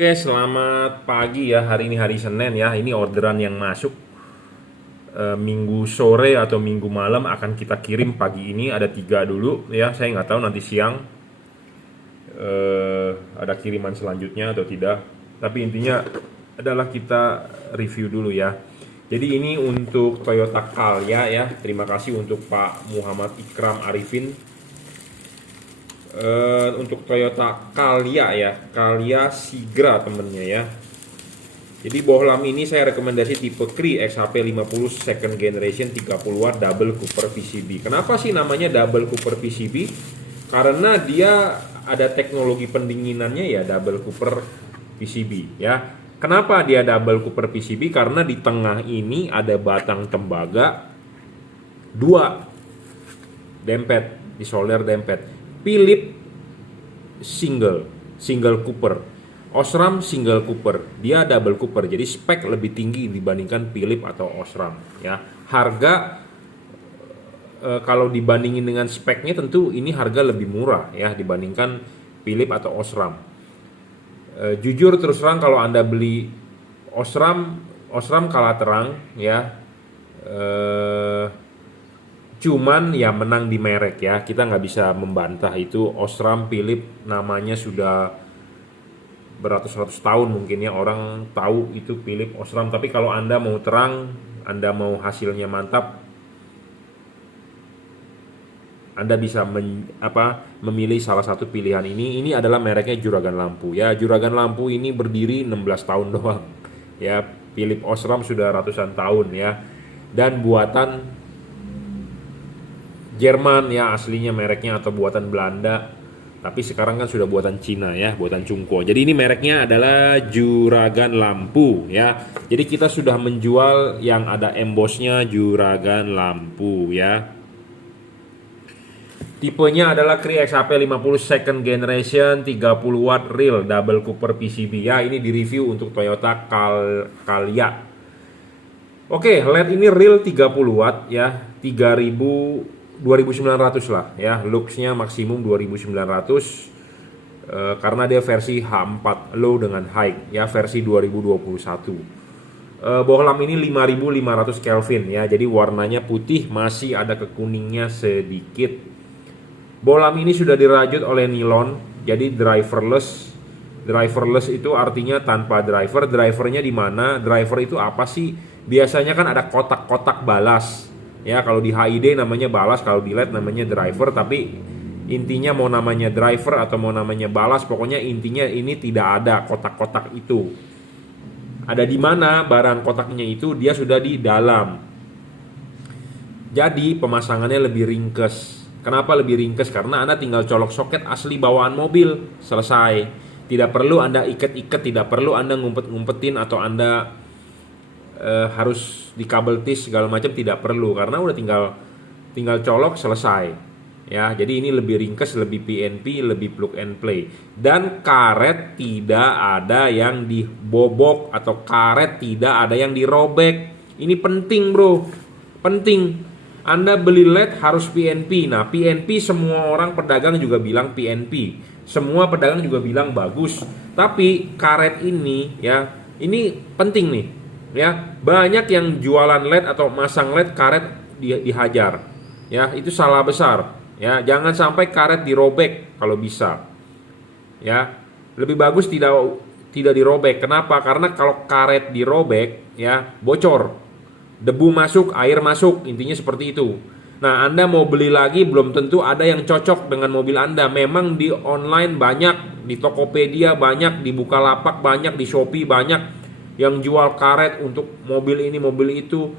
Oke, selamat pagi ya. Hari ini hari Senin ya. Ini orderan yang masuk minggu sore atau minggu malam akan kita kirim pagi ini. Ada tiga dulu ya. Saya nggak tahu nanti siang ada kiriman selanjutnya atau tidak. Tapi intinya adalah kita review dulu ya. Jadi ini untuk Toyota Calya ya. Terima kasih untuk Pak Muhammad Ikram Arifin. Untuk Toyota Calya ya, Calya Sigra temennya ya. Jadi bohlam ini saya rekomendasi tipe Cree XHP 50 second generation 30 watt double cooper PCB. Kenapa sih namanya double cooper PCB? Karena dia ada teknologi pendinginannya ya double cooper PCB ya. Kenapa dia double cooper PCB? Karena di tengah ini ada batang tembaga dua dempet, isoler dempet. Philip single cooper, Osram single cooper, dia double cooper, jadi spek lebih tinggi dibandingkan Philip atau Osram ya. Harga kalau dibandingin dengan speknya tentu ini harga lebih murah ya dibandingkan Philip atau Osram. Jujur terus terang kalau Anda beli Osram kalah terang ya. Cuman ya menang di merek ya, kita nggak bisa membantah itu. Osram, Philip namanya sudah beratus-ratus tahun mungkin ya, orang tahu itu Philip, Osram. Tapi kalau Anda mau terang, Anda mau hasilnya mantap, Anda bisa memilih salah satu pilihan ini. Ini adalah mereknya Juragan Lampu ya. Juragan Lampu ini berdiri 16 tahun doang ya. Philip, Osram sudah ratusan tahun ya. Dan buatan Jerman ya aslinya mereknya, atau buatan Belanda. Tapi sekarang kan sudah buatan Cina ya, buatan Cungko. Jadi ini mereknya adalah Juragan Lampu ya. Jadi kita sudah menjual yang ada embossnya Juragan Lampu ya. Tipenya adalah Cree XHP 50 second generation 30 watt real double cooper PCB ya. Ini di review untuk Toyota Calya. Oke, LED ini real 30 watt ya. 2900 lah ya, looksnya maksimum 2900 karena dia versi H4 low dengan high ya, versi 2021. Bohlam ini 5500 Kelvin ya, jadi warnanya putih, masih ada kekuningnya sedikit. Bohlam ini sudah dirajut oleh nilon, jadi driverless. Driverless itu artinya tanpa driver. Drivernya di mana? Driver itu apa sih? Biasanya kan ada kotak-kotak balas ya, kalau di HID namanya balas, kalau di LED namanya driver. Tapi intinya mau namanya driver atau mau namanya balas, pokoknya intinya ini tidak ada kotak-kotak itu. Ada di mana barang kotaknya itu? Dia sudah di dalam. Jadi pemasangannya lebih ringkes. Kenapa lebih ringkes? Karena Anda tinggal colok soket asli bawaan mobil, selesai. Tidak perlu Anda iket-iket, tidak perlu Anda ngumpet-ngumpetin atau Anda harus di kabel tis segala macam, tidak perlu, karena udah tinggal colok selesai ya. Jadi ini lebih ringkes, lebih PNP, lebih plug and play. Dan karet tidak ada yang dibobok atau karet tidak ada yang dirobek. Ini penting bro, penting. Anda beli LED harus PNP. Nah PNP semua orang pedagang juga bilang PNP, semua pedagang juga bilang bagus. Tapi karet ini ya, ini penting nih ya. Banyak yang jualan LED atau masang LED karet dihajar ya, itu salah besar ya. Jangan sampai karet dirobek kalau bisa ya. Lebih bagus tidak dirobek. Kenapa? Karena kalau karet dirobek ya bocor, debu masuk, air masuk, intinya seperti itu. Nah Anda mau beli lagi belum tentu ada yang cocok dengan mobil Anda. Memang di online banyak, di Tokopedia banyak, di Bukalapak banyak, di Shopee banyak yang jual karet untuk mobil ini, mobil itu,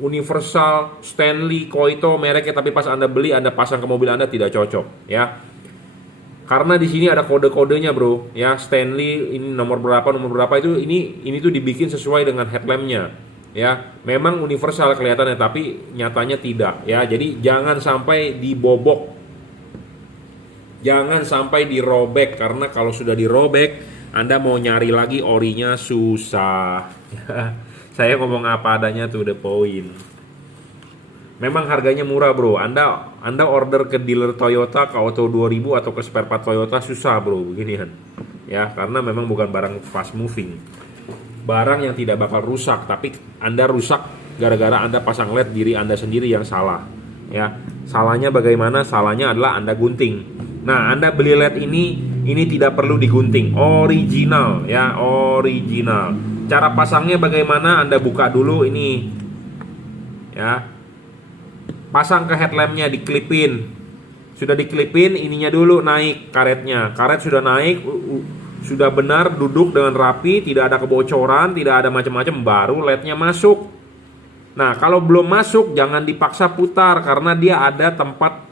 Universal, Stanley, Koito mereknya, tapi pas Anda beli, Anda pasang ke mobil Anda tidak cocok ya. Karena di sini ada kode-kodenya bro ya. Stanley ini nomor berapa itu, ini tuh dibikin sesuai dengan headlampnya ya. Memang universal kelihatannya tapi nyatanya tidak ya. Jadi jangan sampai dibobok, jangan sampai dirobek, karena kalau sudah dirobek Anda mau nyari lagi orinya susah. Saya ngomong apa adanya tuh, the point. Memang harganya murah bro. Anda order ke dealer Toyota, ke Auto 2000 atau ke spare part Toyota susah bro beginian. ya, karena memang bukan barang fast moving. Barang yang tidak bakal rusak, tapi Anda rusak gara-gara Anda pasang LED diri Anda sendiri yang salah. Ya, salahnya bagaimana? Salahnya adalah Anda gunting. Nah, Anda beli LED ini tidak perlu digunting, original ya, original. Cara pasangnya bagaimana? Anda buka dulu ini, ya. Pasang ke headlampnya, diklipin. Sudah diklipin, ininya dulu naik karetnya. Karet sudah naik, sudah benar duduk dengan rapi, tidak ada kebocoran, tidak ada macam-macam, baru LED-nya masuk. Nah, kalau belum masuk jangan dipaksa putar karena dia ada tempat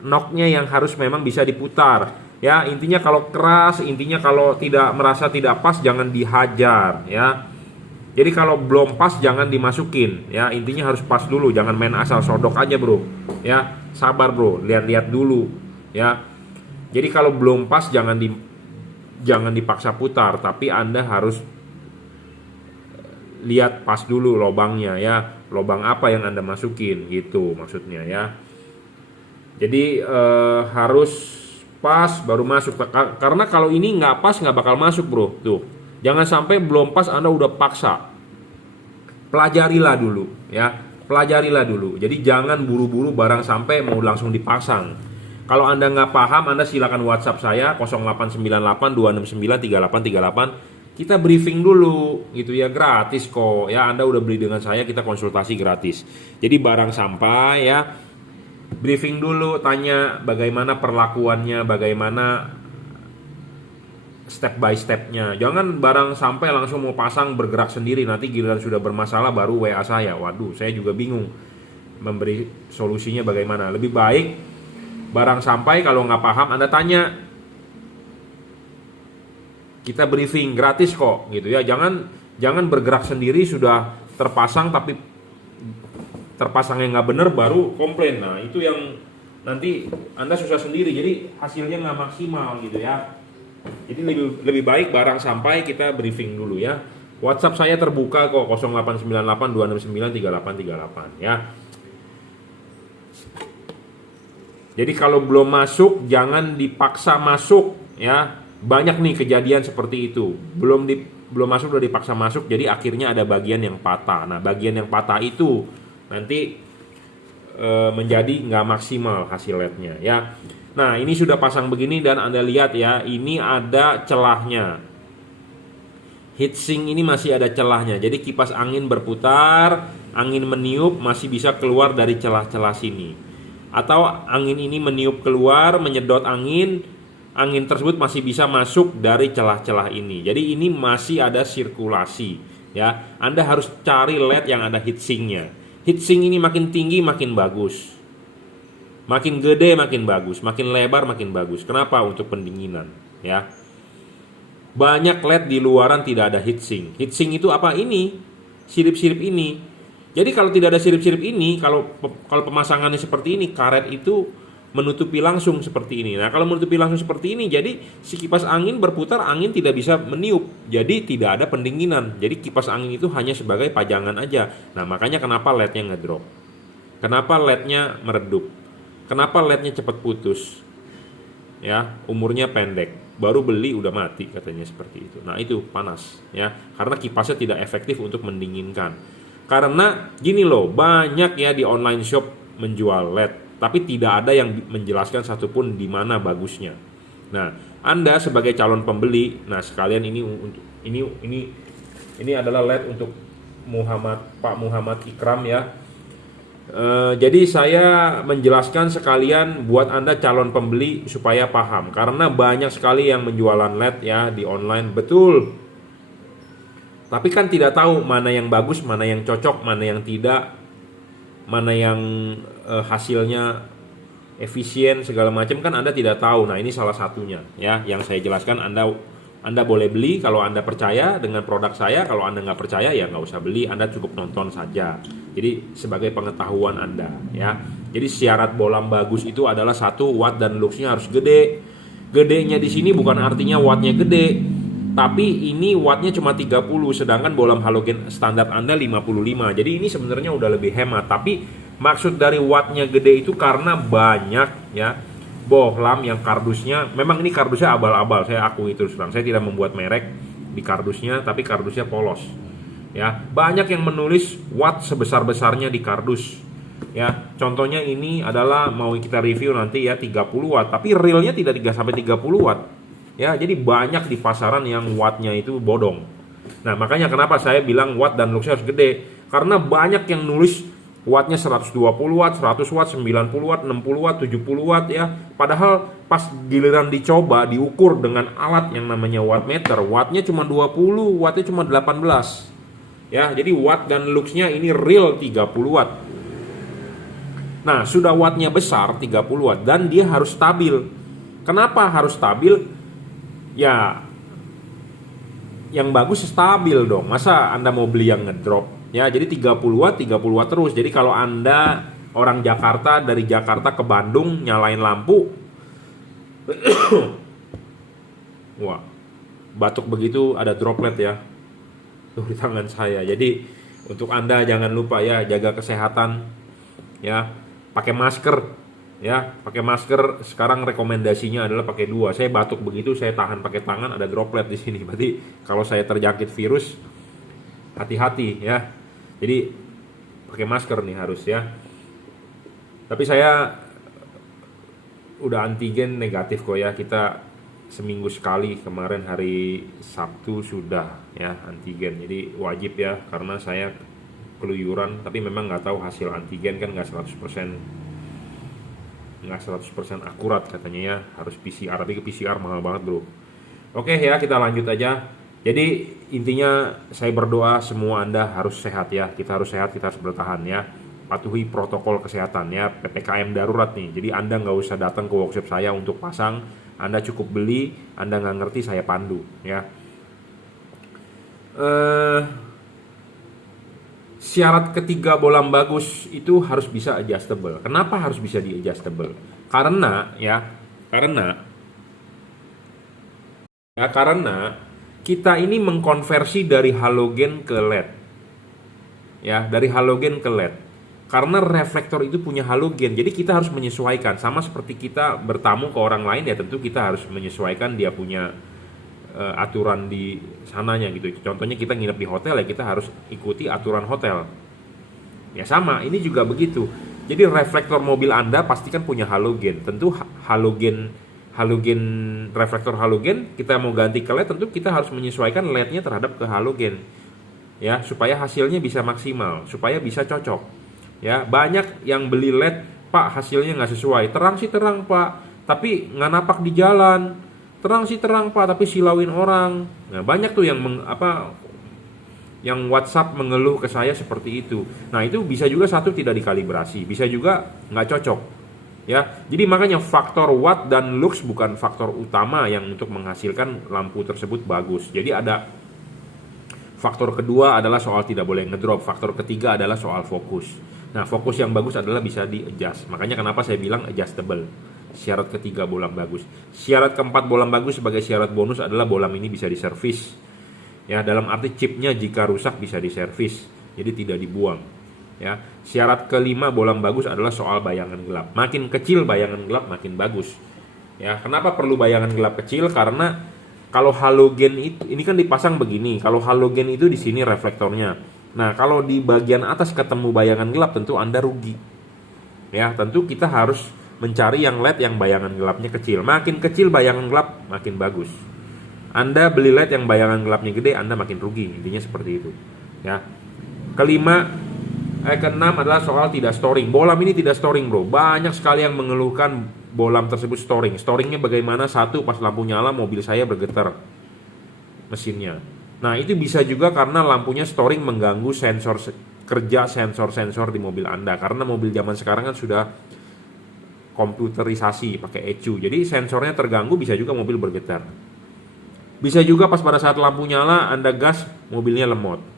knocknya yang harus memang bisa diputar. Ya, intinya kalau keras, intinya kalau tidak merasa tidak pas jangan dihajar ya. Jadi kalau belum pas jangan dimasukin ya, intinya harus pas dulu, jangan main asal sodok aja bro ya, sabar bro, lihat-lihat dulu ya. Jadi kalau belum pas jangan dipaksa putar, tapi Anda harus lihat pas dulu lobangnya ya, lobang apa yang Anda masukin gitu maksudnya ya. Jadi harus pas baru masuk, karena kalau ini nggak pas nggak bakal masuk bro tuh. Jangan sampai belum pas Anda udah paksa. Pelajarilah dulu ya, pelajarilah dulu. Jadi jangan buru-buru barang sampai mau langsung dipasang. Kalau Anda nggak paham, Anda silakan WhatsApp saya 0898 269 3838. Kita briefing dulu gitu ya, gratis kok ya. Anda udah beli dengan saya, kita konsultasi gratis. Jadi barang sampai ya, briefing dulu, tanya bagaimana perlakuannya, bagaimana step by stepnya. Jangan barang sampai langsung mau pasang bergerak sendiri, nanti giliran sudah bermasalah baru WA saya. Waduh, saya juga bingung memberi solusinya bagaimana. Lebih baik barang sampai kalau nggak paham Anda tanya, kita briefing gratis kok gitu ya. Jangan bergerak sendiri sudah terpasang tapi terpasangnya nggak bener baru komplain. Nah itu yang nanti Anda susah sendiri, jadi hasilnya nggak maksimal gitu ya. Jadi lebih baik barang sampai kita briefing dulu ya. WhatsApp saya terbuka kok 0898 269 3838 ya. Jadi kalau belum masuk jangan dipaksa masuk ya. Banyak nih kejadian seperti itu. Belum masuk udah dipaksa masuk, jadi akhirnya ada bagian yang patah. Nah, bagian yang patah itu nanti menjadi nggak maksimal hasil LED-nya ya. Nah, ini sudah pasang begini dan Anda lihat ya, ini ada celahnya. Heatsink ini masih ada celahnya. Jadi kipas angin berputar, angin meniup masih bisa keluar dari celah-celah sini. Atau angin ini meniup keluar, menyedot angin tersebut masih bisa masuk dari celah-celah ini. Jadi ini masih ada sirkulasi ya. Anda harus cari LED yang ada heatsinknya. Heatsink ini makin tinggi makin bagus. Makin gede makin bagus, makin lebar makin bagus. Kenapa? Untuk pendinginan ya. Banyak LED di luaran tidak ada heatsink. Heatsink itu apa? Ini sirip-sirip ini. Jadi kalau tidak ada sirip-sirip ini, kalau pemasangannya seperti ini, karet itu menutupi langsung seperti ini. Nah kalau menutupi langsung seperti ini, jadi si kipas angin berputar, angin tidak bisa meniup. Jadi tidak ada pendinginan. Jadi kipas angin itu hanya sebagai pajangan aja. Nah makanya kenapa LED-nya ngedrop, kenapa LED-nya meredup, kenapa LED-nya cepat putus ya, umurnya pendek, baru beli udah mati katanya seperti itu. Nah itu panas ya, karena kipasnya tidak efektif untuk mendinginkan. Karena gini loh, banyak ya di online shop menjual LED, tapi tidak ada yang menjelaskan satupun di mana bagusnya. Nah Anda sebagai calon pembeli, nah sekalian ini adalah LED untuk Pak Muhammad Ikram ya. Jadi saya menjelaskan sekalian buat Anda calon pembeli supaya paham, karena banyak sekali yang menjualan LED ya di online, betul, tapi kan tidak tahu mana yang bagus, mana yang cocok, mana yang tidak, mana yang hasilnya efisien segala macam kan Anda tidak tahu. Nah ini salah satunya ya yang saya jelaskan. Anda boleh beli kalau Anda percaya dengan produk saya. Kalau Anda nggak percaya ya nggak usah beli, Anda cukup nonton saja. Jadi sebagai pengetahuan Anda ya. Jadi syarat bolam bagus itu adalah 1, watt dan luxnya harus gede. Gedenya di sini bukan artinya wattnya gede, tapi ini wattnya cuma 30, sedangkan bolam halogen standar Anda 55. Jadi ini sebenarnya udah lebih hemat. Tapi maksud dari wattnya gede itu karena banyak ya, bohlam yang kardusnya, memang ini kardusnya abal-abal, saya akui terus terang, saya tidak membuat merek di kardusnya, tapi kardusnya polos. Ya, banyak yang menulis watt sebesar-besarnya di kardus. Ya, contohnya ini adalah mau kita review nanti ya 30 watt, tapi realnya tidak 3 sampai 30 watt. Ya, jadi banyak di pasaran yang wattnya itu bodong. Nah, makanya kenapa saya bilang watt dan luxnya harus gede, karena banyak yang nulis wattnya 120 watt, 100 watt, 90 watt, 60 watt, 70 watt ya. Padahal pas giliran dicoba, diukur dengan alat yang namanya wattmeter, wattnya cuma 20, wattnya cuma 18. Ya, jadi watt dan luxnya ini real 30 watt. Nah, sudah wattnya besar 30 watt dan dia harus stabil. Kenapa harus stabil? Ya, yang bagus stabil dong. Masa Anda mau beli yang ngedrop? Ya, jadi 30 watt terus. Jadi kalau Anda orang Jakarta, dari Jakarta ke Bandung nyalain lampu, wah, batuk begitu ada droplet ya. Tuh di tangan saya. Jadi untuk Anda jangan lupa ya, jaga kesehatan ya. Pakai masker ya, pakai masker. Sekarang rekomendasinya adalah pakai 2. Saya batuk begitu, saya tahan pakai tangan, ada droplet di sini. Berarti kalau saya terjangkit virus, hati-hati ya. Jadi pakai masker nih harus ya. Tapi saya udah antigen negatif kok ya. Kita seminggu sekali, kemarin hari Sabtu sudah ya antigen. Jadi wajib ya, karena saya keluyuran, tapi memang nggak tahu hasil antigen kan nggak 100% akurat katanya ya, harus PCR, tapi ke PCR mahal banget bro. Oke ya, kita lanjut aja. Jadi intinya saya berdoa semua Anda harus sehat ya, kita harus sehat, kita harus bertahan ya, patuhi protokol kesehatan ya, PPKM darurat nih. Jadi Anda nggak usah datang ke workshop saya untuk pasang, Anda cukup beli, Anda nggak ngerti saya pandu ya. Syarat ketiga bolam bagus itu harus bisa adjustable. Kenapa harus bisa di adjustable? Karena kita ini mengkonversi dari halogen ke LED. Ya, dari halogen ke LED. Karena reflektor itu punya halogen, jadi kita harus menyesuaikan. Sama seperti kita bertamu ke orang lain ya, tentu kita harus menyesuaikan dia punya aturan di sananya gitu. Contohnya kita nginep di hotel ya, kita harus ikuti aturan hotel. Ya sama, ini juga begitu. Jadi reflektor mobil Anda pasti kan punya halogen. Tentu reflektor halogen kita mau ganti ke LED, tentu kita harus menyesuaikan LED-nya terhadap ke halogen. Ya, supaya hasilnya bisa maksimal, supaya bisa cocok. Ya, banyak yang beli LED, Pak hasilnya nggak sesuai. Terang sih terang Pak, tapi nggak napak di jalan. Terang sih terang Pak, tapi silauin orang. Nah, banyak tuh yang yang WhatsApp mengeluh ke saya seperti itu. Nah, itu bisa juga satu tidak dikalibrasi, bisa juga nggak cocok. Ya, jadi makanya faktor watt dan lux bukan faktor utama yang untuk menghasilkan lampu tersebut bagus. Jadi ada faktor kedua adalah soal tidak boleh ngedrop. Faktor ketiga adalah soal fokus. Nah, fokus yang bagus adalah bisa di-adjust. Makanya kenapa saya bilang adjustable. Syarat ketiga bolam bagus. Syarat keempat bolam bagus sebagai syarat bonus adalah bolam ini bisa diservis. Ya, dalam arti chipnya jika rusak bisa diservis, jadi tidak dibuang. Ya, syarat kelima bolam bagus adalah soal bayangan gelap. Makin kecil bayangan gelap makin bagus. Ya, kenapa perlu bayangan gelap kecil? Karena kalau halogen itu ini kan dipasang begini. Kalau halogen itu di sini reflektornya. Nah, kalau di bagian atas ketemu bayangan gelap tentu Anda rugi. Ya, tentu kita harus mencari yang LED yang bayangan gelapnya kecil. Makin kecil bayangan gelap makin bagus. Anda beli LED yang bayangan gelapnya gede, Anda makin rugi. Intinya seperti itu. Ya. Keenam adalah soal tidak storing. Bolam ini tidak storing, bro. Banyak sekali yang mengeluhkan bolam tersebut storing. Storingnya bagaimana? Satu, pas lampu nyala mobil saya bergetar mesinnya. Nah, itu bisa juga karena lampunya storing mengganggu sensor-sensor di mobil Anda. Karena mobil zaman sekarang kan sudah komputerisasi pakai ECU. Jadi sensornya terganggu, bisa juga mobil bergetar. Bisa juga pas pada saat lampu nyala Anda gas, mobilnya lemot.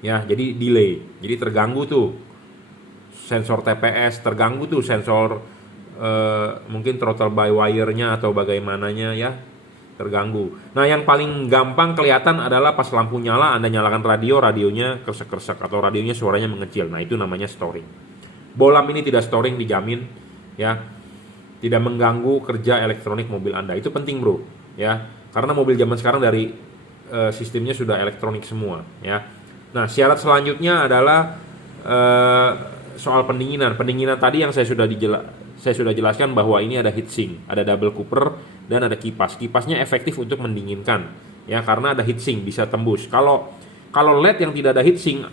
Ya, jadi delay. Jadi terganggu tuh sensor TPS, terganggu tuh sensor mungkin throttle by wire-nya atau bagaimananya ya, terganggu. Nah, yang paling gampang kelihatan adalah pas lampu nyala Anda nyalakan radio, radionya kersek-kersek atau radionya suaranya mengecil. Nah, itu namanya storing. Bolam ini tidak storing dijamin ya. tidak mengganggu kerja elektronik mobil Anda. Itu penting, bro, ya. Karena mobil zaman sekarang dari sistemnya sudah elektronik semua, ya. Nah, syarat selanjutnya adalah soal pendinginan. Pendinginan tadi yang saya sudah jelaskan bahwa ini ada heatsink, ada double cooper, dan ada kipas. Kipasnya efektif untuk mendinginkan, ya, karena ada heatsink, bisa tembus. Kalau LED yang tidak ada heatsink,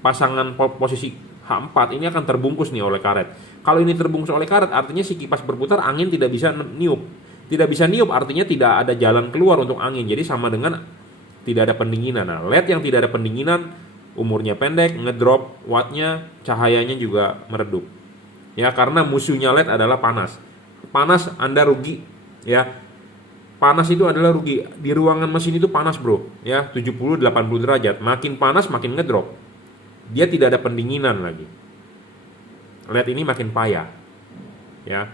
pasangan posisi H4 ini akan terbungkus nih oleh karet. Kalau ini terbungkus oleh karet, artinya si kipas berputar, angin tidak bisa niup. Tidak bisa niup artinya tidak ada jalan keluar untuk angin. Jadi sama dengan tidak ada pendinginan. Nah, LED yang tidak ada pendinginan, umurnya pendek, ngedrop wattnya, cahayanya juga meredup. Ya, karena musuhnya LED adalah panas. Panas Anda rugi, ya. Panas itu adalah rugi. Di ruangan mesin itu panas, bro, ya, 70-80 derajat. Makin panas makin ngedrop. Dia tidak ada pendinginan lagi. LED ini makin payah, ya.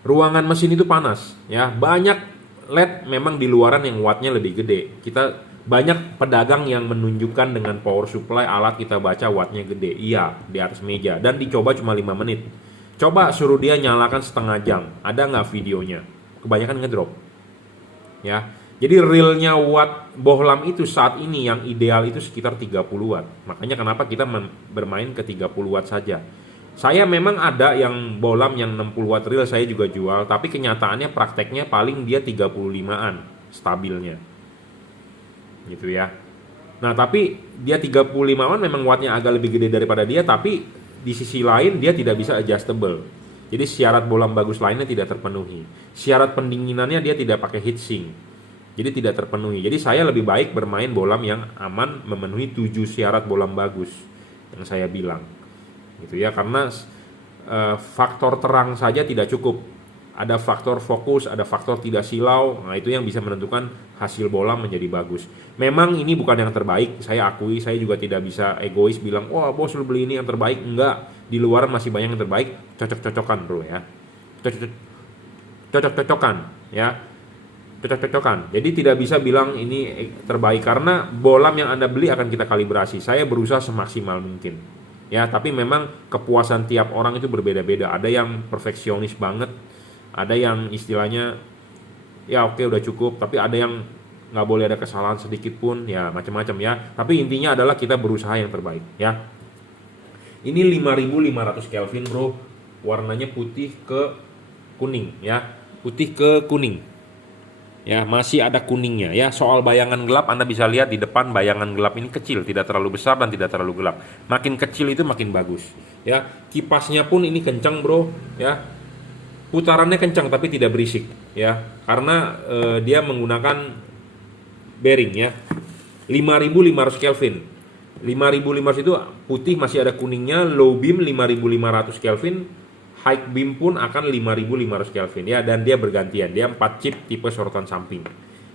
Ruangan mesin itu panas, ya. Banyak LED memang di luaran yang wattnya lebih gede. Kita banyak pedagang yang menunjukkan dengan power supply alat kita baca wattnya gede. Iya, di atas meja, dan dicoba cuma 5 menit. Coba suruh dia nyalakan setengah jam, ada nggak videonya? Kebanyakan ngedrop, ya. Jadi realnya watt bohlam itu saat ini yang ideal itu sekitar 30 watt. Makanya kenapa kita bermain ke 30 watt saja. Saya memang ada yang bohlam yang 60 watt real saya juga jual, tapi kenyataannya prakteknya paling dia 35-an stabilnya. Gitu ya. Nah, tapi dia 35-an memang wattnya agak lebih gede daripada dia, tapi di sisi lain dia tidak bisa adjustable. Jadi syarat bohlam bagus lainnya tidak terpenuhi. Syarat pendinginannya dia tidak pakai heatsink. Jadi tidak terpenuhi. Jadi saya lebih baik bermain bohlam yang aman, memenuhi 7 syarat bohlam bagus yang saya bilang. Gitu ya, karena faktor terang saja tidak cukup. Ada faktor fokus, ada faktor tidak silau. Nah, itu yang bisa menentukan hasil bohlam menjadi bagus. Memang ini bukan yang terbaik, saya akui. Saya juga tidak bisa egois bilang, "Wah, bos lu beli ini yang terbaik." Enggak. Di luar masih banyak yang terbaik. Cocok-cocokan, bro, ya. Cocok-cocokan, ya. Cocok-cocokan. Jadi tidak bisa bilang ini terbaik, karena bohlam yang Anda beli akan kita kalibrasi. Saya berusaha semaksimal mungkin. Ya, tapi memang kepuasan tiap orang itu berbeda-beda. Ada yang perfeksionis banget, ada yang istilahnya ya oke udah cukup, tapi ada yang nggak boleh ada kesalahan sedikit pun, ya macam-macam ya. Tapi intinya adalah kita berusaha yang terbaik, ya. Ini 5500 Kelvin, bro. Warnanya putih ke kuning, ya. Putih ke kuning. Ya, masih ada kuningnya, ya. Soal bayangan gelap, Anda bisa lihat di depan bayangan gelap ini kecil, tidak terlalu besar dan tidak terlalu gelap. Makin kecil itu makin bagus, ya. Kipasnya pun ini kencang, bro, ya. Putarannya kencang tapi tidak berisik, ya. Karena dia menggunakan bearing, ya. 5500 Kelvin. 5500 itu putih masih ada kuningnya, low beam 5500 Kelvin. High beam pun akan 5500 Kelvin, ya, dan dia bergantian. Dia 4 chip tipe sorotan samping,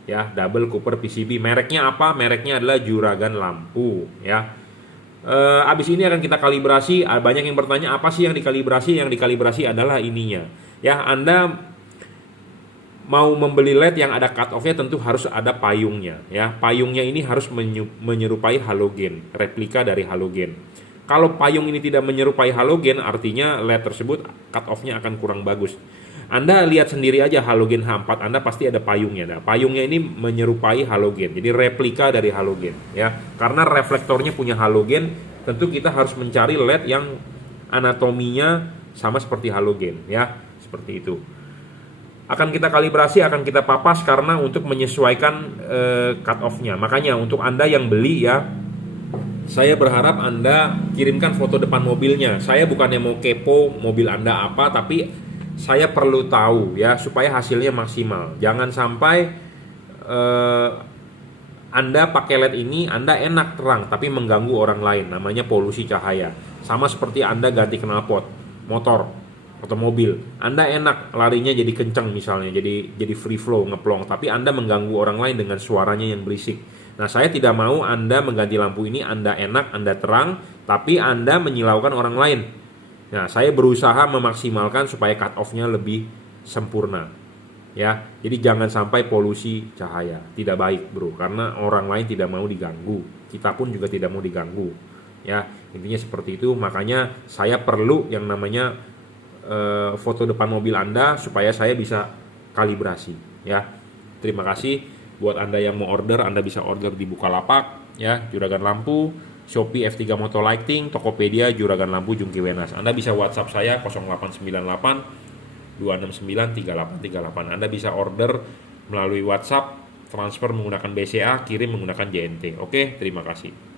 ya, double cooper PCB. Mereknya apa? Mereknya adalah Juragan Lampu, ya. Abis ini akan kita kalibrasi. Banyak yang bertanya apa sih yang dikalibrasi? Yang dikalibrasi adalah ininya, ya. Anda mau membeli LED yang ada cut off-nya tentu harus ada payungnya, ya. Payungnya ini harus menyerupai halogen, replika dari halogen. Kalau payung ini tidak menyerupai halogen, artinya LED tersebut cut off-nya akan kurang bagus. Anda lihat sendiri aja halogen H4 Anda pasti ada payungnya. Nah, payungnya ini menyerupai halogen, jadi replika dari halogen, ya. Karena reflektornya punya halogen, tentu kita harus mencari LED yang anatominya sama seperti halogen, ya, seperti itu. Akan kita kalibrasi, akan kita papas karena untuk menyesuaikan cut off-nya. Makanya untuk Anda yang beli, ya, saya berharap Anda kirimkan foto depan mobilnya. Saya bukannya mau kepo mobil Anda apa, tapi saya perlu tahu, ya, supaya hasilnya maksimal. Jangan sampai Anda pakai LED ini, Anda enak terang tapi mengganggu orang lain. Namanya polusi cahaya. Sama seperti Anda ganti knalpot motor atau mobil. Anda enak larinya jadi kencang misalnya, jadi free flow, ngeplong, tapi Anda mengganggu orang lain dengan suaranya yang berisik. Nah, saya tidak mau Anda mengganti lampu ini, Anda enak, Anda terang, tapi Anda menyilaukan orang lain. Nah, saya berusaha memaksimalkan supaya cut off-nya lebih sempurna, ya. Jadi jangan sampai polusi cahaya, tidak baik, bro, karena orang lain tidak mau diganggu, kita pun juga tidak mau diganggu, ya. Intinya seperti itu. Makanya saya perlu yang namanya foto depan mobil Anda supaya saya bisa kalibrasi ya. Terima kasih buat Anda yang mau order, Anda bisa order di Bukalapak ya, Juragan Lampu, Shopee F3 Moto Lighting, Tokopedia Juragan Lampu Jungki Wenas. Anda bisa WhatsApp saya 0898 269 3838. Anda bisa order melalui WhatsApp, transfer menggunakan BCA, kirim menggunakan JNT. Oke, terima kasih.